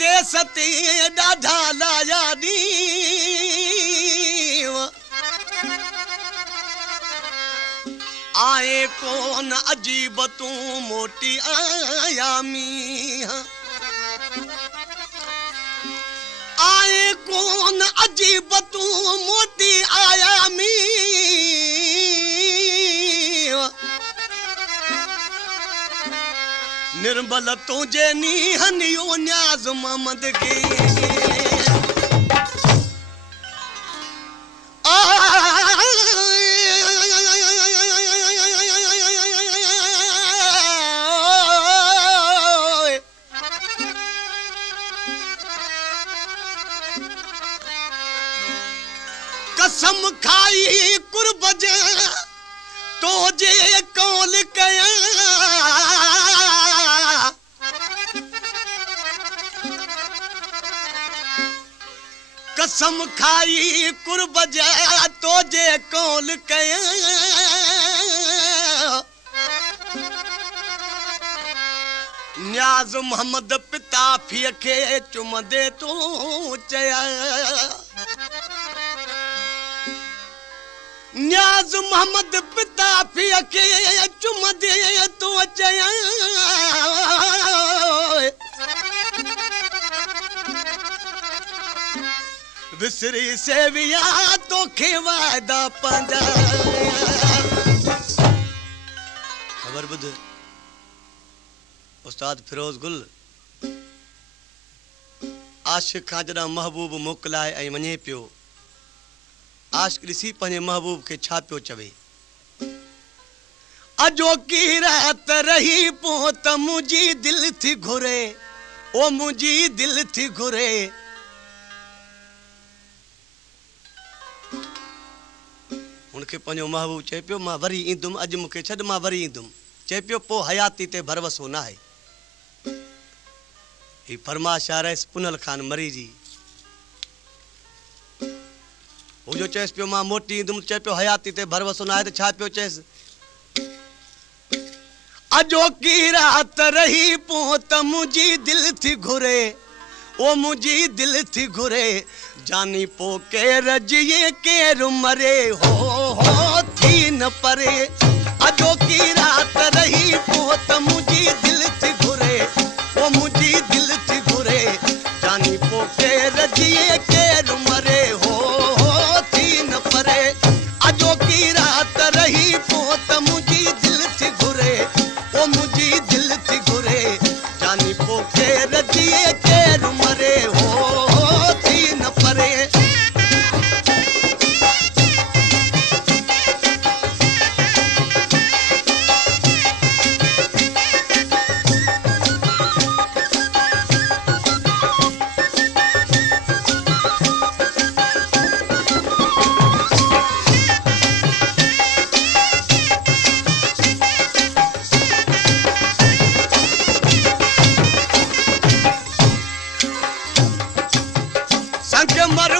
देश ते ॾाढा लाया ॾींहं आए कोन अजीब तूं मोटी आया मींहं आए कोन अजीब तूं मोटी आया मींहं निर्मल तुझे नीहन यो न्याज मोहम्मद के कसम खाई कुर्ब जे तो जे कौल कया कसम खाई कुर्ब जे तो जे कौल कया न्याज मोहम्मद पिता फीअ खे चुमंदे तूं चया न्याज मोहम्मद पिता फीअ खे चुमंदे तूं चया विसरी सेविया तोखे वायदा पंहिंजा ख़बर ॿुध उस्ताद फिरोज गुल आशिक़ खां जॾहिं महबूब मोकिलाए ऐं वञे पियो आशिक़ ॾिसी पंहिंजे महबूब खे छा पियो चवे अजोकी रात रही पोइ त मुंहिंजी दिलि थी घुरे ओ मुंहिंजी दिलि थी घुरे उनखे पंहिंजो महबूब चए पियो मां वरी ईंदुमि अॼु मूंखे छॾ मां वरी ईंदुमि चए पियो पोइ हयाती ते भरवसो न आहे ही फरमाश आ रहियसि पुनल खान मरी जी हू जो चएसि पियो मां मोटी ईंदुमि चए पियो हयाती ते भरवसो न आहे त छा पियो चएसि अजोकी रात रही पोइ त मुंहिंजी दिलि थी घुरे ओ मुंहिंजी दिलि थी घुरे जानी पो केर जिए केर मरे हो थी न परे अजोकी रात रही पो त मुंहिंजी दिलि थी घुरे ओ मुंहिंजी दिलि थी घुरे जानी पो केर जिए केर मरे हो थी न परे अजोकी रात रही पो त मुंहिंजी दिलि थी घुरे ओ मुंहिंजी दिलि थी घुरे जानी पो केर जिए केर मरे हो थी न परे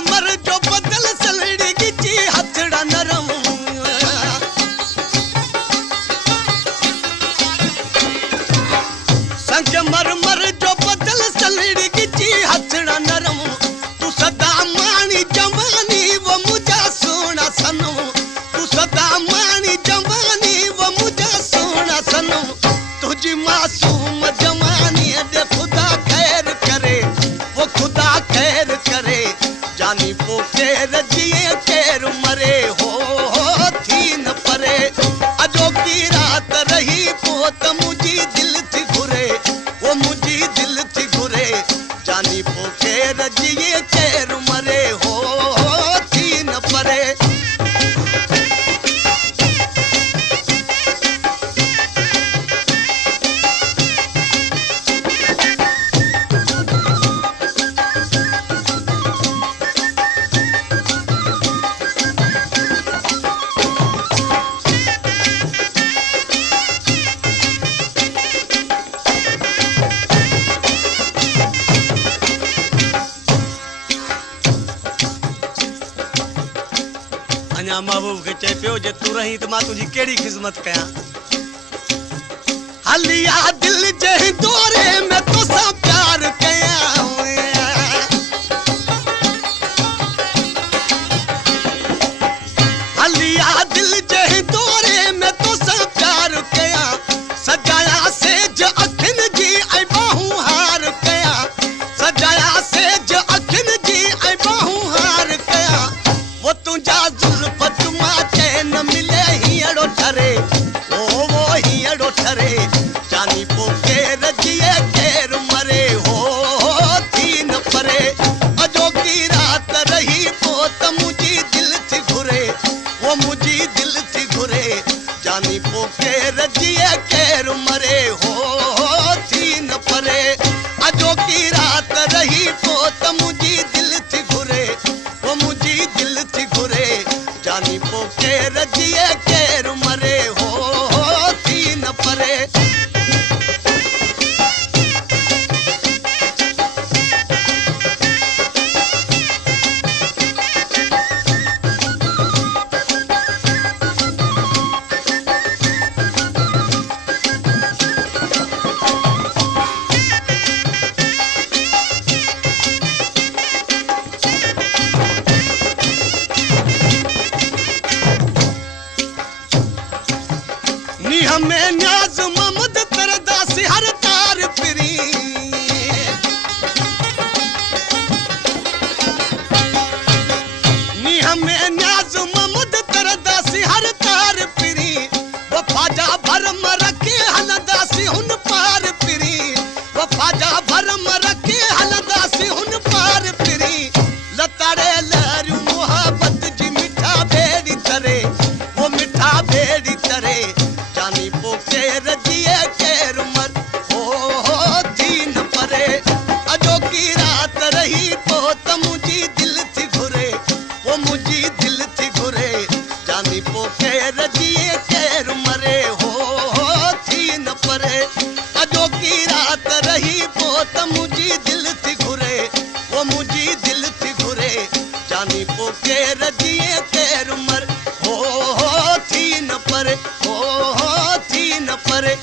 मर जो बदल सलड़ी गिची हथड़ा नरम संग मर जो बदल सलड़ी गिची हथड़ा नरम तू सदा मानी जवानी वो मुझा सोना सनम तू सदा मानी जवानी वो मुझा सोना सनम तुझी मासूम जवानी दे खुदा खैर करे वो खुदा खैर करे जानी पो केर जिए केर मरे हो थी न परे अजोकी रात रही पो त मुंहिंजी दिलि थी घुरे वो मुंहिंजी दिलि थी घुरे जानी पो केर जिए केर मरे हो थी न परे महबूब के चे पियो जे तू रही तो मां तुझी केड़ी खिदमत कया हलिया दिल जे दौरे में तो सा प्यार कया जानी पोके रजिए केर मरे हो थी न परे अजो की रात रही पोत मुझी दिल थी घुरे वो मुझी दिल थी घुरे जानी पोके रजिए केर मरे हो थी न परे हमें न्याज ममद तरदासी हर तार फिरी नी हमें न्याज ममद तरदासी हर तार फिरी वफाजा भरम रखे हलदासी हुन पार फिरी वफाजा भरम रखे हलदासी हुन पार फिरी लताड़े लहरियूं मोहब्बत जी मिठा बेड़ी तरे वो मिठा बेड़ी तरे जानी पोके रजिए केर मर हो थी न परे अजो की रात रही पोत मुझी दिल थी घुरे वो मुझी दिल थी घुरे जानी पोके रजिए केर मरे हो थी न परे अजो की रात रही पोत मुझी दिल थी घुरे वो मुझी दिल थी घुरे जानी पोके रजिए केर मर हो थी न परे हो थी न परे